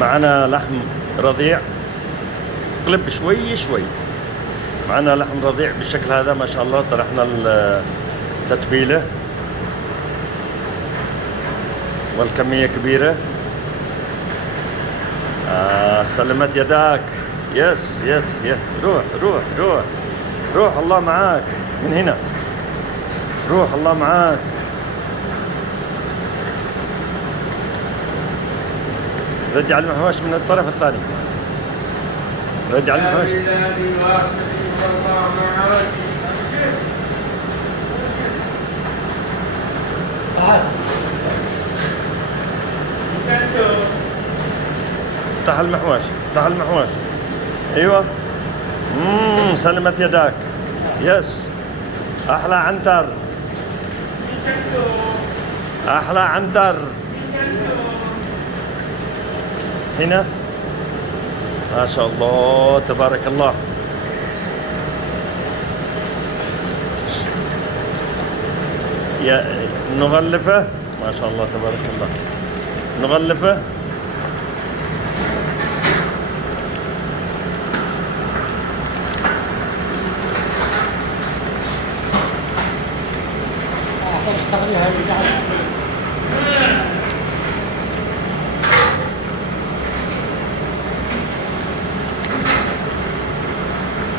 معنا لحم رضيع، قلب شوي شوي. معنا لحم رضيع بالشكل هذا ما شاء الله. طرحنا التتبيلة والكمية كبيرة. سلمت يداك. يس يس يس. روح روح روح روح، الله معاك من هنا. روح الله معاك. رجع المحوش من الطرف الثاني. رجع المحوش. افتح المحوش، افتح المحوش. ايوه. سلمت يداك. يس. احلى عنتر، احلى عنتر. هنا ما شاء الله تبارك الله. يا نغلفه ما شاء الله تبارك الله. نغلفه. اشتغلي هذه